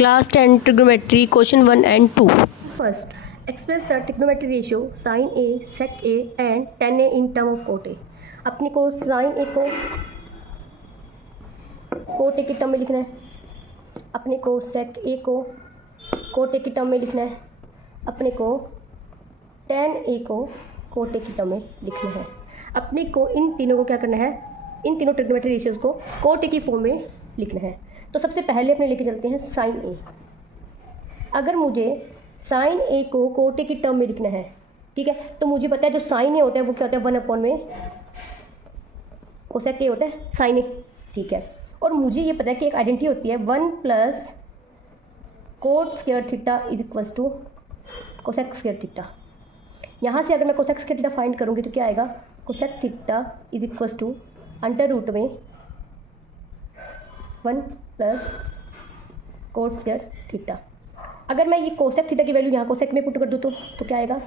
Class 10 Trigonometry Question 1 and 2. First, express the trigonometry ratio sin A, sec A and tan A in term of cot A. अपने को sin A को cot A की term में लिखना है, अपने को sec A को cot A की टर्म में लिखना है, अपने को tan A को cot A की टर्म में लिखना है। अपने को इन तीनों को क्या करना है, इन तीनों ट्रिग्नोमेट्री रेशियोज को cot A की फॉर्म में लिखना है। तो सबसे पहले अपने लेके चलते हैं साइन ए। अगर मुझे साइन ए को cot A की टर्म में लिखना है, ठीक है, तो मुझे पता है जो साइन ए होता है वो क्या होता है, 1 में कोसेक ए होता है साइन ए, ठीक है। और मुझे ये पता है कि एक आइडेंटिटी होती है 1 plus cot square theta is equals to cosec square theta. यहाँ से अगर मैं कोसेक स्क्वायर थीटा फाइंड करूँगी तो क्या आएगा, cosec theta is equals to under root में 1 प्लस कोट स्क्वायर थीटा। अगर मैं ये कोसेक थीटा की वैल्यू यहाँ कोसेक में पुट कर दूँ तो क्या आएगा,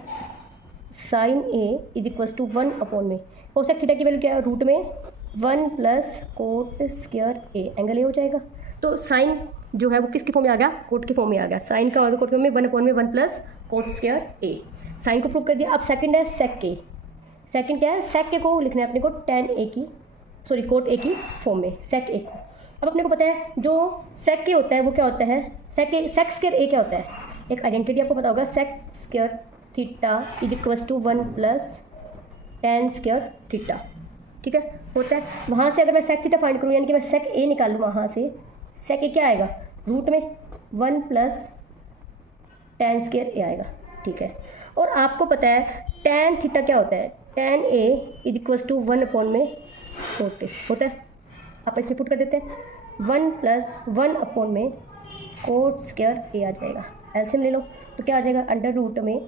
sine A is equals to 1 में कोसेक थीटा की वैल्यू क्या है, रूट में 1 plus cot square A, angle A हो जाएगा। तो साइन जो है वो किसकी फॉर्म में आ गया, कोट की फॉर्म में आ गया। साइन का होगा कोट की फॉर्म में 1 प्लस कोट स्क्वायर ए। साइन को प्रूव कर दिया। अब सेकंड है सेक ए। सेकंड क्या है, सेक ए को लिखना है अपने को टेन ए की कोट ए की फॉर्म में, सेक ए को। अब अपने को पता है जो सेक ए होता है वो क्या होता है, सेक स्क्वायर ए क्या होता है, एक आइडेंटिटी आपको पता होगा, sec square theta is equals to 1 plus tan square theta, ठीक है, होता है। वहाँ से अगर मैं सेक थीटा फाइंड करूँ, यानी कि मैं सेक ए निकालूँ, वहाँ से सेक ए क्या आएगा, रूट में 1 प्लस टेन स्क्वायर ए आएगा, ठीक है। और आपको पता है टेन थीटा क्या होता है, tan A is equals to 1 में कोट ए होता है। आप इसमें पुट कर देते हैं 1 प्लस 1 में कोट स्क्वायर ए आ जाएगा। एलसीएम ले लो तो क्या आ जाएगा, अंडर रूट में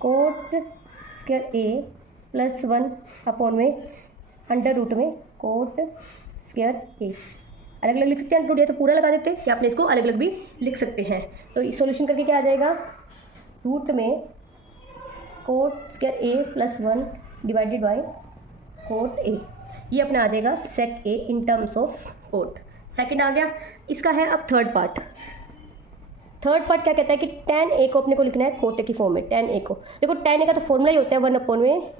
कोट स्क्वायर ए प्लस 1 में अंडर रूट में कोट स्क्वायर ए। अलग अलग लिख सकते हैं, रूट या तो पूरा लगा देते हैं या आपने इसको अलग अलग भी लिख सकते हैं। तो सॉल्यूशन करके क्या आ जाएगा, रूट में cot square A plus 1 divided by cot A, ये अपना आ जाएगा sec A in terms of cot. Second आ गया। इसका है अब थर्ड पार्ट। थर्ड पार्ट क्या कहता है कि टेन ए को अपने को लिखना है कोट ए की फॉर्म में। टेन ए को देखो, टेन ए का तो फॉर्मूला ही होता है 1 में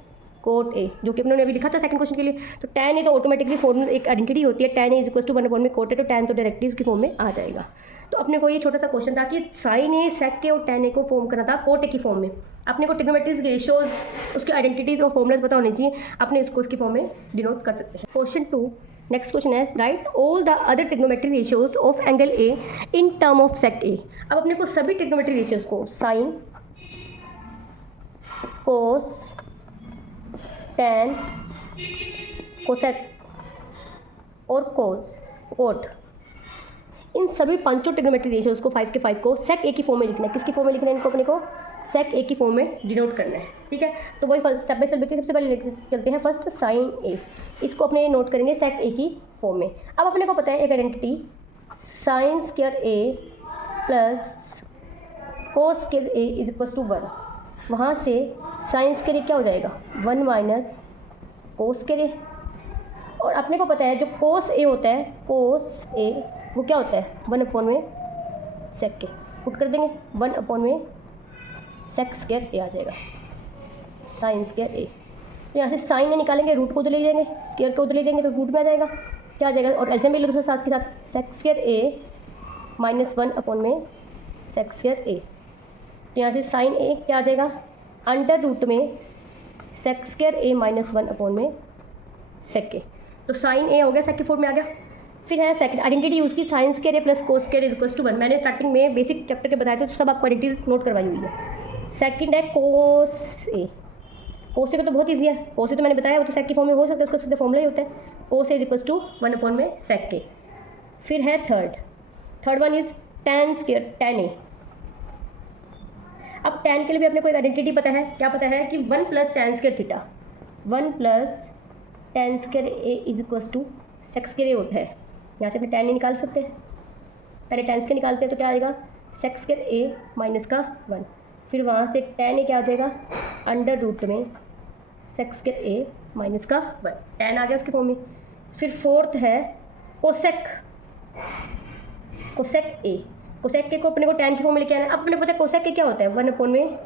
कोट ए, जो कि अपने अभी लिखा था सेकंड क्वेश्चन के लिए। तो टेन ए तो ऑटोमेटिकली फॉर्मूला एक आइडेंटिटी होती है, tan A is equal to 1 में कोट ए, तो टेन तो डायरेक्टली उसकी फॉर्म में आ जाएगा। तो अपने को ये छोटा सा क्वेश्चन था कि साइन ए, सेक ए और टेन ए को फॉर्म करना था कोट ए की फॉर्म में। अपने को ट्रिग्नोमेट्रीज रेशियोज उसकी आइडेंटिटीज और फॉर्मुलाज पता होनी चाहिए, अपने उसको उसकी फॉर्म में डिनोट कर सकते हैं। क्वेश्चन 2, नेक्स्ट क्वेश्चन है write all the other trigonometry ratios of angle A in term of sec A. अब अपने को सभी ट्रिग्नोमेट्री रेशियोज को साइन, कोस, टेन, कोसेक और कोस, कोट, इन सभी पांचों ट्रिग्नोमेट्री रेशियोज को 5 के 5 को सेक ए की फॉर्म में लिखना है। किसकी फॉर्म में लिखना है इनको, अपने को सेक ए की फॉर्म में डिनोट करना है, ठीक है। तो वही स्टेप बाय स्टेप देखिए। सबसे पहले चलते हैं फर्स्ट साइन ए, इसको अपने नोट करेंगे सेक ए की फॉर्म में। अब अपने को पता है एक identity sine square A plus cos square A is equal to 1। वहाँ से साइन स्क्वायर ए क्या हो जाएगा, 1 माइनस कोस स्क्वायर ए। और अपने को पता है जो कोस ए होता है, कोस ए वो क्या होता है, 1 में सेक के, पुट कर देंगे 1 में सेक स्क्वायर ए आ जाएगा, साइन स्क्वायर ए। तो यहाँ से साइन ए निकालेंगे, रूट को उधर ले जाएंगे, स्क्वायर को उधर ले जाएंगे तो रूट में आ जाएगा, क्या आ जाएगा। और एलसीएम ले लो तो साथ के साथ सेक स्क्वायर ए माइनस 1 में सेक स्क्वायर ए। तो यहाँ से साइन ए क्या आ जाएगा, अंडर रूट में सेक स्क्वायर ए माइनस 1 में सेक ए। तो साइन ए हो गया, सेक की फॉर्म में आ गया। फिर है सेकंड आइडेंटिटी यूज़ की sine square A plus cos square is equal to 1। मैंने स्टार्टिंग में बेसिक चैप्टर के बताए थे, तो सब आपको आइडेंटिटीज नोट करवाई हुई है। सेकंड है कोस ए। कोस ए का तो बहुत ईजी है, कोस ए तो मैंने बताया वो तो सेक की फॉर्म में हो सकता है, उसका सीधे फॉर्मूला ही होता है, cos A is equal to 1 में सेक ए। फिर है third one is tan square tan A. अब टेन के लिए भी अपने को एक आइडेंटिटी पता है, क्या पता है कि 1 plus tan square theta, 1 plus tan square A is equal to sec square A होता है। यहाँ से अपने टेन ए निकाल सकते हैं, पहले टेन स्क्वायर निकालते हैं तो क्या आएगा, सेक स्क्वायर ए माइनस का 1। फिर वहाँ से टेन ए क्या आ जाएगा, अंडर रूट में सेक स्क्वायर ए माइनस का 1, टेन आ गया उसकी फॉर्म में। फिर फोर्थ है कोसेक ए। कोसेक के को अपने को tan की फॉर्म में लेके आना है। अब अपने को पता है कोसेक के क्या होता है, 1 अपॉन में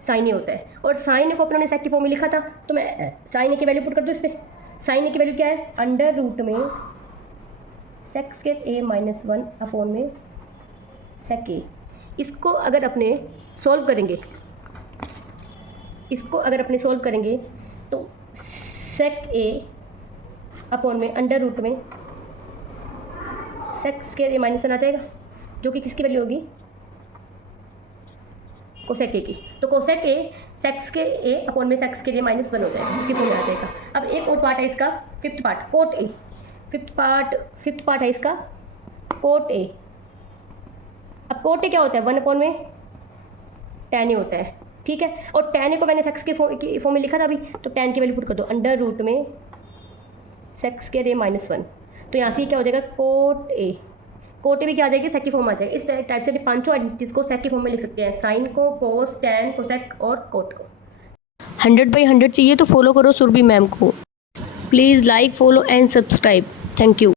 साइन ए होता है, और साइन ए को अपने ने सेक की फॉर्म में लिखा था, तो मैं साइन ए की वैल्यू पुट कर दूँ इस पर। साइन ए की वैल्यू क्या है, अंडर रूट में सेक स्क्वायर ए माइनस 1 अपॉन में सेक ए। इसको अगर अपने सॉल्व करेंगे, इसको अगर अपने सॉल्व करेंगे तो सेक ए अपॉन में अंडर रूट में सेक स्क्वायर ए माइनस 1 आ जाएगा, जो कि किसकी वैल्यू होगी, कोसेक ए की। तो cosec A sec square A upon में सेक स्क्वायर ए माइनस 1 हो जाएगा, इसकी फॉर्म में आ जाएगा। अब एक और पार्ट है इसका, fifth part cot A. Fifth part है इसका कोट ए। अब कोट ए क्या होता है, 1 अपॉन में tan ए होता है, ठीक है। और tan ए को मैंने सेक्स के फॉर्म में लिखा था अभी, तो tan की वैल्यू पुट कर दो, अंडर रूट में सेक्स स्क्वायर ए माइनस 1। तो यहाँ से क्या हो जाएगा, कोट ए भी क्या आ जाएगी, सेक की फॉर्म आ जाएगी। इस टाइप से भी पांचों आइडेंटिटीज को सेक की फॉर्म में लिख सकते हैं, साइन को, कोस, टैन, कोसेक और कोट को। 100/100 चाहिए तो फॉलो करो सुरभि मैम को। Please like, follow and subscribe. Thank you.